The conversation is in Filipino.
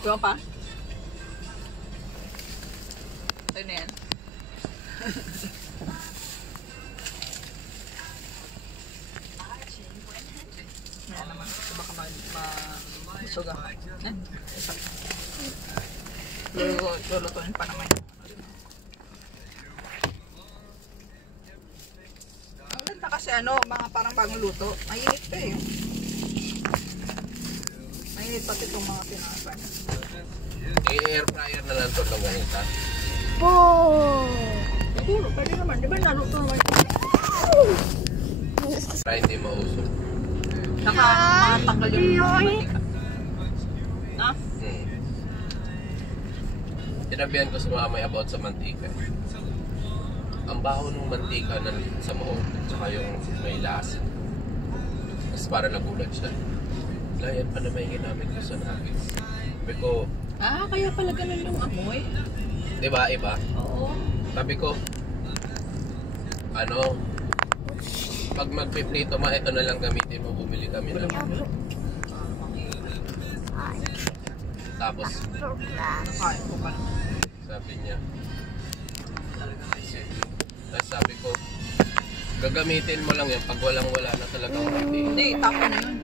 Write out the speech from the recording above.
Diba pa? Ito na yan. Ayan naman. Ito baka busog ako. Lulutuin pa naman. Ang ganda kasi mga parang bagong luto. Mainit pa eh. Mainit pati itong mga pinakapan. Air fryer na lang ito ng ganita. Siguro, pwede naman. Di ba naluto naman? Para hindi mausok. Saka matanggal yung mantika. Ha? Sinabihan ko sa mamay about sa mantika. Ang baho ng mantika sa mahon, tsaka yung may lasa. Tapos para nagulat siya. Yan pa naman yung ginamit ko sa nuggets. Sabi ko, Kaya pala ganun yung amoy. diba iba? Oo. Sabi ko, pag magpiprito ito na lang gamitin mo, bumili kami ng tapos Nakain ko pa. sabi niya, tapos sabi ko, gagamitin mo lang yan pag wala na talagang hindi. Hindi, tapon na yun.